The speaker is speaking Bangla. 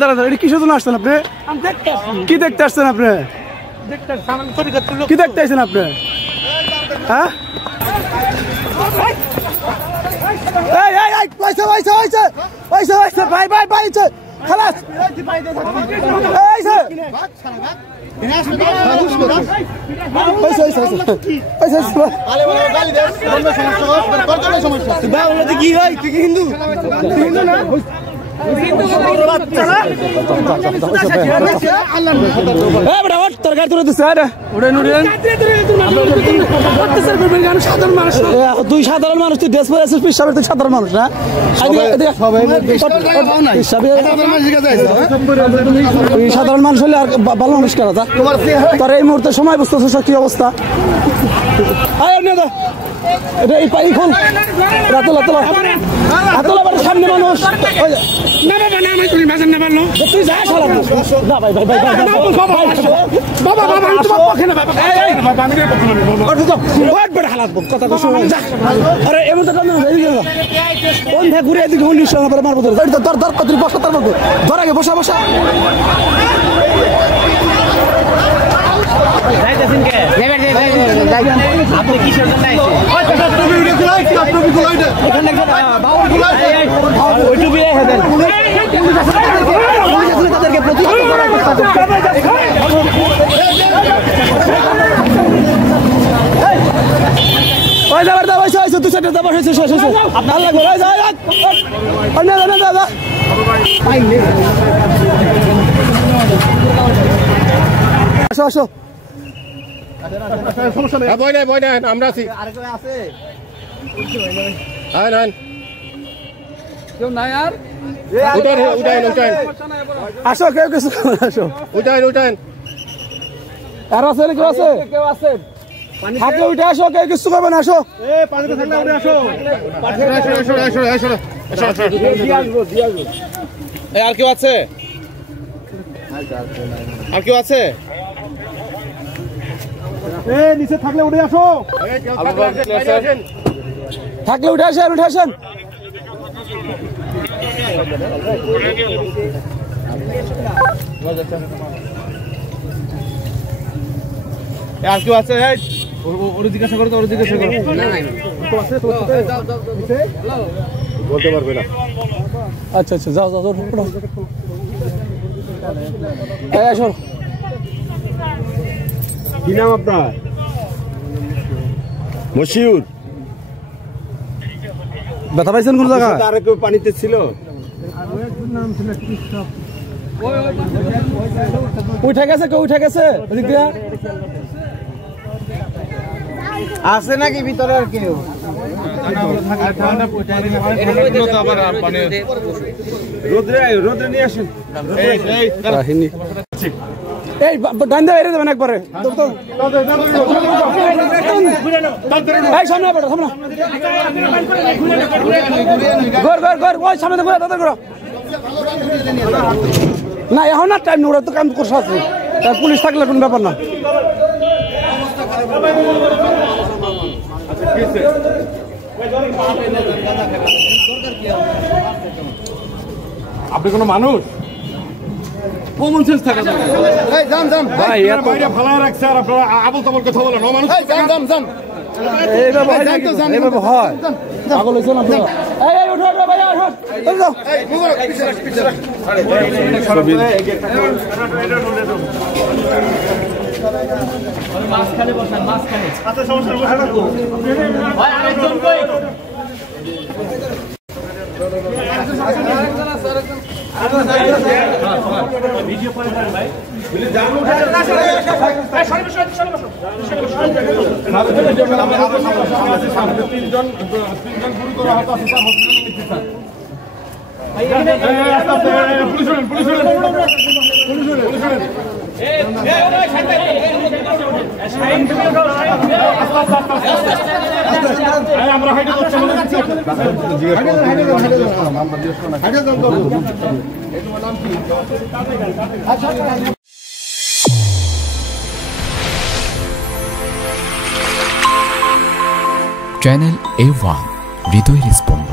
দাঁড়ান এটা কিসের জন্য আসছেন আপনি? কি দেখতে আসছেন আপনি? কি দেখতে আসছেন আপনি? হ্যাঁ ভাই ভাই ভাই খালাস কি হয় তুই কি হিন্দু না তুই সাধারণ মানুষ, তুই দেশ সাধারণ মানুষ না সাধারণ মানুষ হলে আর ভালো মানুষ কেন তোর এই মুহূর্তে সময় বুঝতেছ কি অবস্থা। সামনে মানুষ তুই যা ঘুরে এদিকে মারবো তুই বসা তার মতো ধর আগে বসা বসা আপনি কিসের জন্য আসো আসো বই নাই আমরা আছি আসো কেউ কিছু আসো উঠান আর আছে কেউ আছে থাকলে উঠে আসো কেউ কিছু করবে না আসো আর কেউ আছে নিচে থাকলে উঠে আসো উঠে আসেন আর কেউ আছে জিজ্ঞাসা করো বলতে পারবে না। আচ্ছা যাও আসো। কি নাম আপনার? মশিউর। ব্যথা পাইছেন কোন জায়গা? আর কেউ পানিতে ছিল? উঠে গেছে আছে নাকি ভিতরে আর কেউ? রোদ্রে নিয়ে আসেন। এই ডান্ডা এড়ে দেবেন একবারে সামনে সামনে না এখন আর টাইম ওরা তো কাম করছে আছে পুলিশ থাকলে কোন ব্যাপার না। আপনি কোনো মানুষ কমন সেন্স থাকা ভাই ভালো রাখছে আর আপনারা আবল তাবল কথা বলেন মানুষ এইভাবে হয় পাগল হয়েছে না মাঝখানে বসান মাঝখানে চ্যানেল A1 হৃদয় রেসপন্স।